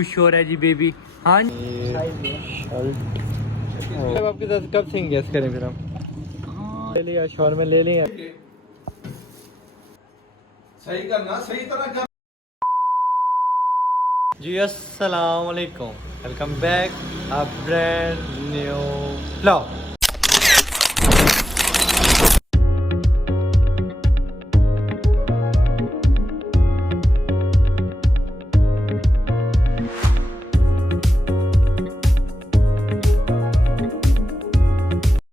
खुश हो रहा है जी बेबी। हाँ जी। अब आपके साथ कब से गैस करें फिर हम ले लिया शॉर में ले लिया। सही करना, सही तरह कर। जी अस्सलाम वालेकुम, welcome back a brand new vlog.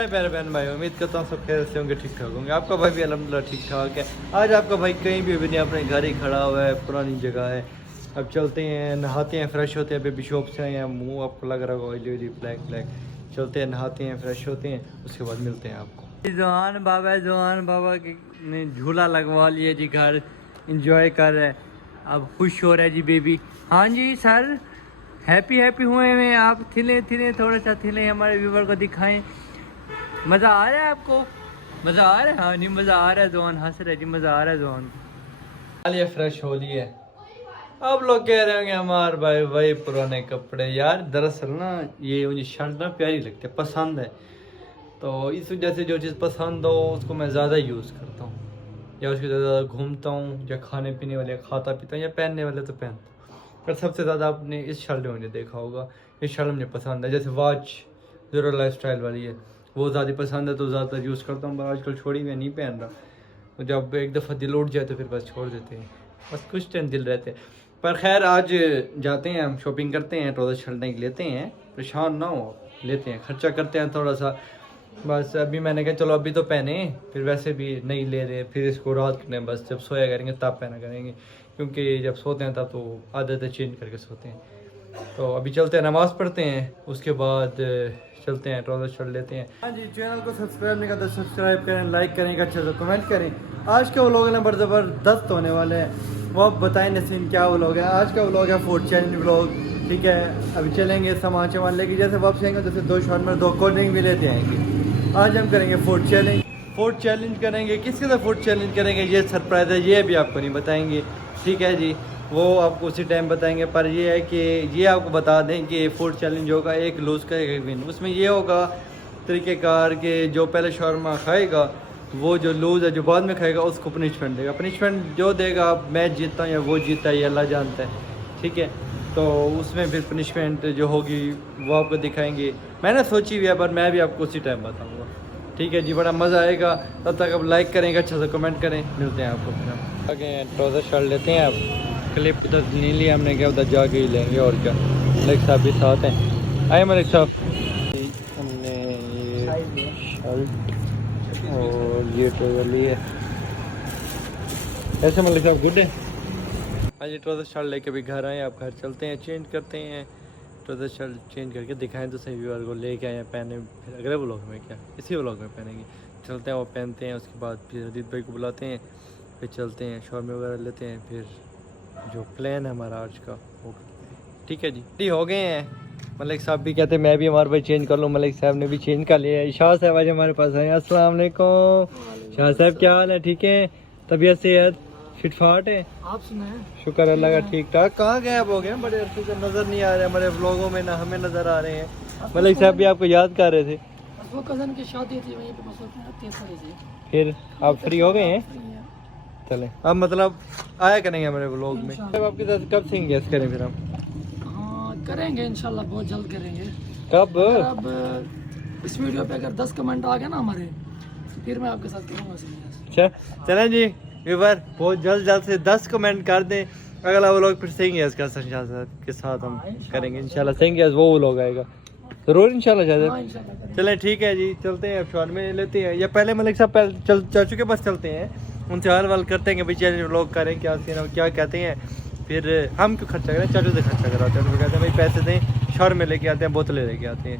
प्यारे बहन भाई, उम्मीद करता हूँ सब खैर से होंगे, ठीक ठाक होंगे। आपका भाई भी अल्हम्दुलिल्लाह ठीक ठाक है। आज आपका भाई कहीं भी अभी नहीं, अपने घर ही खड़ा हुआ है, पुरानी जगह है। अब चलते हैं, नहाते हैं, फ्रेश होते हैं। बेबी शॉप से आए हैं, मुंह आपको लग रहा होगा ऑयली ऑयली ब्लैक ब्लैक। चलते हैं, नहाते हैं, फ्रेश होते हैं, उसके बाद मिलते हैं आपको। जवान बाबा ने झूला लगवा लिया जी, घर इंजॉय कर रहे हैं, अब खुश हो रहा है जी बेबी। हाँ जी सर, हैप्पी हुए हैं आप। थिले थोड़ा सा थिले, हमारे व्यूवर को दिखाएं। मज़ा आ रहा है आपको? मज़ा आ रहा है? हाँ नहीं, मज़ा आ रहा है। जवान हंस रहा है जी, मज़ा आ रहा है जवान। ये फ्रेश हो लिए। अब लोग कह रहे होंगे हमारे भाई वही पुराने कपड़े। यार दरअसल ना ये मुझे शर्ट ना प्यारी लगती है, पसंद है, तो इस वजह से जो चीज़ पसंद हो उसको मैं ज़्यादा यूज़ करता हूँ, या उसके ज़्यादा घूमता हूँ, या खाने पीने वाले खाता पीता हूँ, या पहनने वाले तो पहनता हूँ। पर सबसे ज़्यादा आपने इस शर्ट में मुझे देखा होगा, इस शर्ट मुझे पसंद है। जैसे वॉच ज़ीरो लाइफ स्टाइल वाली है, वो ज़्यादा पसंद है तो ज़्यादातर यूज़ करता हूँ। पर आजकल छोड़ी मैं नहीं पहन रहा, जब एक दफ़ा दिल उठ जाए तो फिर बस छोड़ देते हैं, बस कुछ टाइम दिल रहते हैं। पर खैर आज जाते हैं, हम शॉपिंग करते हैं, ट्राउज़र शर्ट लेते हैं। परेशान ना हो, लेते हैं, खर्चा करते हैं थोड़ा सा। बस अभी मैंने कहा चलो अभी तो पहने, फिर वैसे भी नहीं ले रहे, फिर इसको रात में बस जब सोया करेंगे तब पहना करेंगे, क्योंकि जब सोते हैं तब तो आदतें चेंज करके सोते हैं। तो अभी चलते हैं, नमाज़ पढ़ते हैं, उसके बाद चलते हैं, ट्राउज़र शर्ट लेते हैं। हाँ जी, चैनल को सब्सक्राइब नहीं करते सब्सक्राइब करें, लाइक करें, अच्छा सा कमेंट करें। आज का व्लॉग नंबर ज़बरदस्त होने वाले हैं, वो आप बताएं नसीम क्या व्लॉग है। आज का व्लॉग है फूड चैलेंज व्लॉग, ठीक है। अभी चलेंगे सामान चमान लेके, जैसे वापस आएंगे जैसे 2 शॉट में 2 कोल्ड ड्रिंक भी लेते आएंगे। आज हम करेंगे फूड चैलेंज करेंगे। किसके साथ फूड चैलेंज करेंगे ये सरप्राइज़ है, ये भी आपको नहीं बताएंगे, ठीक है जी, वो आपको उसी टाइम बताएंगे। पर ये है कि ये आपको बता दें कि फूड चैलेंज होगा, एक लूज़ का एक विन। उसमें ये होगा तरीक़ेकार कि जो पहले शौरमा खाएगा, वो जो लूज़ है जो बाद में खाएगा उसको पनिशमेंट देगा। पनिशमेंट जो देगा, आप मैच जीतता या वो जीतता है ये अल्लाह जानता है, ठीक है। तो उसमें फिर पनिशमेंट जो होगी वो आपको दिखाएंगे। मैंने सोची हुई है, पर मैं भी आपको उसी टाइम बताऊँगा, ठीक है जी। बड़ा मज़ा आएगा, तब तक आप लाइक करेंगे, अच्छा सा कमेंट करें। मिलते हैं आपको फिर हम आगे। ट्राउज़र शर्ट लेते हैं, आप क्लिप उधर नहीं लिया हमने, क्या उधर जाके ही लेंगे, और क्या। मलिक साहब भी साथ हैं, आए मलिक साहब। हमने ये शर्ट और ये ट्राउज़र लिए, ऐसे मलिक साहब गुड है। हाँ जी, ट्राउज़र शर्ट लेके भी घर आए, आप घर चलते हैं, चेंज करते हैं, ट्राउज़र शर्ट चेंज करके दिखाएं तो सही व्यूअर को, लेके आए पहने, फिर अगले व्लॉग में, क्या इसी व्लॉग में पहनेंगे। चलते हैं, वो पहनते हैं, उसके बाद फिर अदीत भाई को बुलाते हैं, फिर चलते हैं, शॉर्मे वगैरह लेते हैं, फिर जो प्लान है हमारा आज का वो करते हैं, ठीक है जी। रेडी हो गए हैं, मलिक साहब भी कहते हैं मैं भी हमारे भाई चेंज कर लूँ, मलिक साहब ने भी चेंज कर लिया है। शाह साहब आज हमारे पास आए, अस्सलाम वालेकुम। शाह साहब क्या हाल है, ठीक है? तबीयत सेहत फिटफाट है? आप सुनाएं? शुक्र अल्लाह का, ठीक ठाक। कहाँ गायब हो गए, बड़े अरसे से नज़र नहीं आ रहे हमारे व्लॉगों में, ना हमें नज़र आ रहे हैं। मलिक साहब भी आपको याद कर रहे थे। वो कज़न की शादी थी वहीं पे, बस फिर आप फ्री हो गए हैं? चलें अब मतलब आया करेंगे हमारे व्लॉग में। अब आपके साथ कब से गैस करें फिर हम? हाँ करेंगे इंशाल्लाह, बहुत जल्द करेंगे। कब? अब इस वीडियो पे अगर 10 कमेंट आ गए ना हमारे, तो फिर मैं आपके साथ करूँगा। अच्छा चलें जी व्यूअर, बहुत जल्द से 10 कमेंट कर दें, अगला व्लॉग फिर सही गैस का साहब के साथ हम करेंगे इंशाल्लाह। सही गैस वो व्लॉग आएगा ज़रूर इंशाल्लाह शायद। चलें ठीक है जी, चलते हैं, अब शॉर्ट में लेते हैं, या पहले मलिक साहब पहले चाचू के पास चलते हैं, उनसे हाल वाल करते हैं कि भाई चैलेंज व्लॉग करें, क्या सीन है, क्या कहते हैं। फिर हम क्यों खर्चा करें, चाचू से खर्चा कराते हैं, उनको कहते हैं भाई पैसे दें, शॉर्ट में लेके आते हैं, बोतलें लेके आते हैं।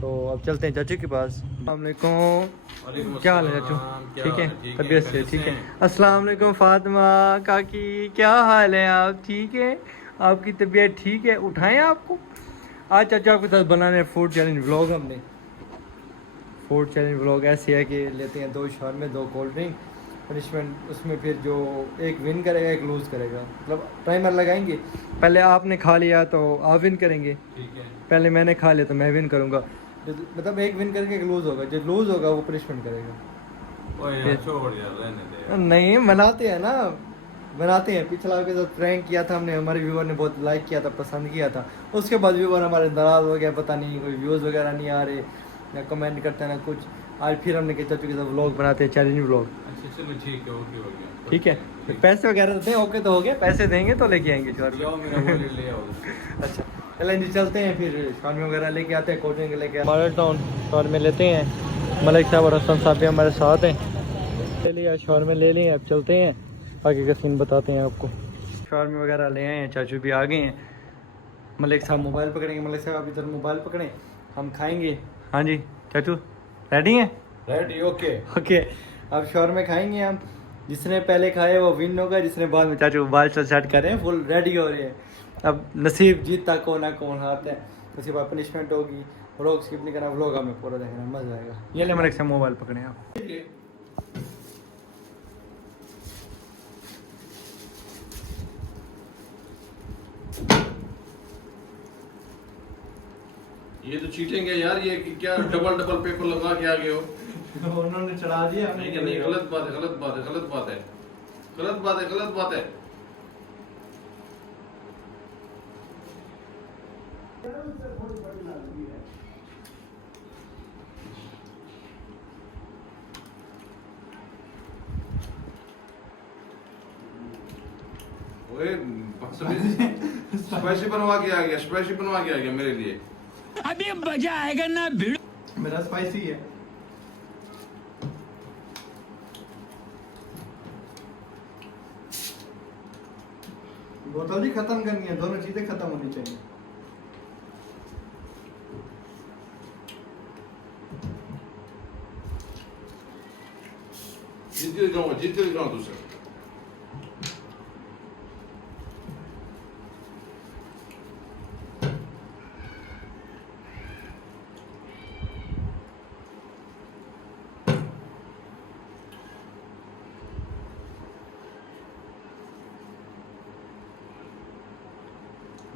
तो अब चलते हैं चाचू के पास। अस्सलाम वालेकुम, क्या हाल है चाचू, ठीक है? तबीयत से ठीक है? अस्सलाम वालेकुम फातिमा काकी, क्या हाल है, आप ठीक है? आपकी तबीयत ठीक है? उठाएं आपको। आज चाचा आपके साथ बनाने फूड चैलेंज व्लॉग। हमने फूड चैलेंज व्लॉग ऐसे है कि लेते हैं 2 शॉर्मे 2 कोल्ड ड्रिंक, पनिशमेंट उसमें फिर जो एक विन करेगा एक लूज़ करेगा, मतलब टाइमर लगाएंगे। पहले आपने खा लिया तो आप विन करेंगे, ठीक है। पहले मैंने खा लिया तो मैं विन करूँगा। मतलब एक विन करके एक लूज़ होगा, जो लूज़ होगा वो पनिशमेंट करेगा। ओए यार छोड़ यार, रहने दे यार। नहीं बनाते हैं ना, बनाते हैं। पिछला के साथ प्रैंक किया था हमने, हमारे व्यूअर ने बहुत लाइक किया था, पसंद किया था। उसके बाद व्यूअर हमारे नाराज़ हो गया, पता नहीं कोई व्यूज़ वगैरह नहीं आ रहे, ना कमेंट करते हैं ना कुछ। आज फिर हमने कहा चाचू के साथ व्लॉग बनाते हैं, चैलेंज व्लॉग। अच्छा चलो ठीक है, ओके हो गया। ठीक है, तो पैसे वगैरह दें, ओके तो हो गया, पैसे देंगे तो लेके आएंगे शॉर्ट जाओ मेरा वॉलेट ले आओ। अच्छा चलें जी, चलते हैं फिर शॉर्ट में वगैरह लेके आते हैं, कोल्ड ड्रिंक लेके मॉडल टाउन शॉर्ट में लेते हैं। मलिक साहब और हसन साहब भी हमारे साथ हैं। ले लिया शॉर्ट में, ले लिए, अब चलते हैं, आगे का सीन बताते हैं आपको। शॉर्ट में वगैरह ले आए हैं, चाचू भी आ गए हैं। मलिक साहब मोबाइल पकड़ेंगे, मलिक साहब आप इधर मोबाइल पकड़ें, हम खाएंगे। हाँ जी चाचू रेडी हैं? Ready, okay. ओके, अब शॉर्ट में खाएंगे हम। जिसने पहले खाए वो विन होगा, जिसने बाद में, चाचू बाल सेट कर रहे हैं, फुल रेडी हो रहे हैं। अब नसीब जीतता कौन है कौन हाथ है, उसके बाद पनिशमेंट होगी। व्लॉग स्किप नहीं करना, व्लॉग हमें पूरा देखना, मजा आएगा। ये ले मलिक साहब मोबाइल पकड़े आप। ये तो चीटिंग है यार, ये क्या डबल डबल पेपर लगा के आ गए हो। उन्होंने चढ़ा दिया, नहीं नहीं, गलत बात है, गलत बात है, गलत बात है, गलत बात है, गलत बात है। ओए स्पेशल बनवा के आ गया, स्पेशल बनवा के आ गया मेरे लिए। अभी मजा आएगा ना भिड़। मेरा स्पाइसी है। बोतल भी खत्म करनी है, दोनों चीजें खत्म होनी चाहिए। जीत के दिखाऊं तुझसे।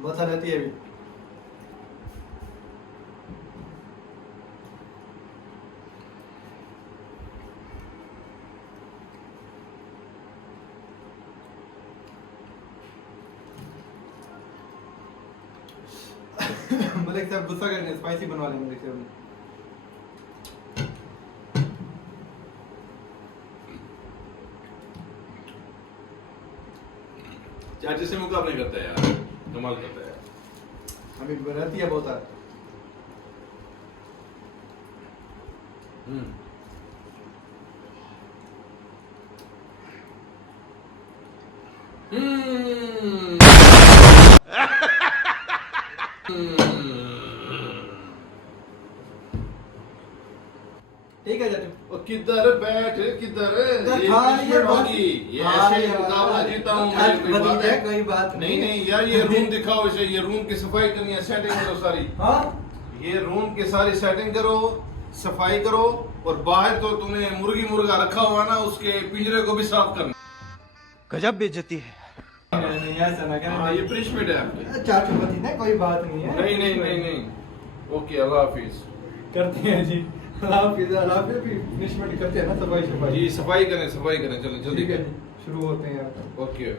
बोतल रहती है अभी। मलिक साहब गुस्सा करके स्पाइसी बनवा लेंगे मलिक साहब ने। चाची से मुकाबले करता है यार, कमाल करता है यार। अभी रहती है बोतल। ठीक है चाचू। किधर बैठ, किधर हाँ, ये होगी, ये हाँ, ऐसे ये मुकाबला जीता हूँ आज मैं, कोई बात है? कोई बात नहीं नहीं यार, ये रूम दिखाओ इसे, ये रूम की सफाई करनी है, सेटिंग करो सारी। हाँ ये रूम की सारी सेटिंग करो, सफाई करो, और बाहर तो तूने मुर्गी मुर्गा रखा हुआ ना, उसके पिंजरे को भी साफ करना। गजब बेइज्जती है। नहीं ऐसा ना हाँ, करें। ये पनिशमेंट है आपकी। चाचू पति ने कोई बात नहीं है। नहीं नहीं नहीं नहीं, ओके, अल्लाह हाफिज। करते हैं जी। अल्लाह हाफिज भी पनिशमेंट करते हैं ना, सफाई सफाई। जी सफाई करें, सफाई करें, चलो जल्दी ठीक है करें। जी, शुरू होते हैं आप। ओके।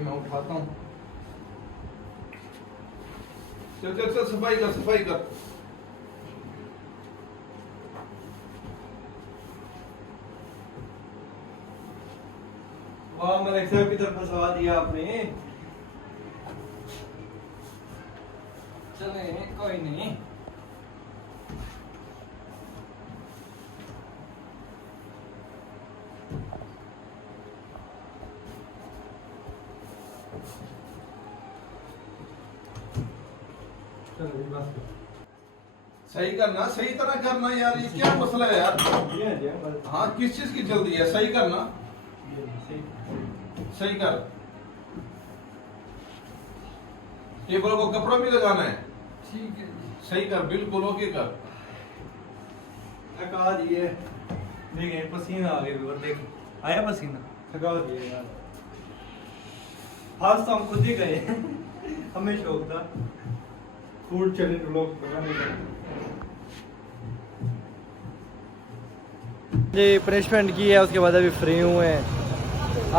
मैं उठाता हूँ। चल चल चल, सफाई कर, सफाई कर। वाह मलिक साहब की तरफ फंसवा दिया आपने। चले कोई नहीं। चलो जी बस। सही करना, सही तरह करना यार, ये क्या मसला है यार। ये है जी, बस। हाँ, किस चीज की जल्दी है, सही करना, ये सही। सही कर। ये बोलो को कपड़ा भी लगाना है, ठीक है जी। सही कर, बिल्कुल ओके कर। थका दिए, देखें पसीना आ गया और देख आया पसीना, थका दिए यार। आज तो हम खुद ही गए हमें शौक था फूड चैलेंज व्लॉग बनाने का। जी पनिशमेंट की है, उसके बाद अभी फ्री हुए हैं।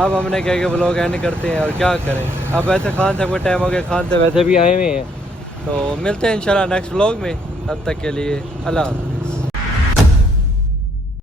अब हमने क्या व्लॉग एंड करते हैं और क्या करें। अब वैसे खान साहब का टाइम हो गया, खान तो वैसे भी आए हुए हैं। तो मिलते हैं इंशाल्लाह नेक्स्ट व्लॉग में, तब तक के लिए अल्लाह हाफ़िज़।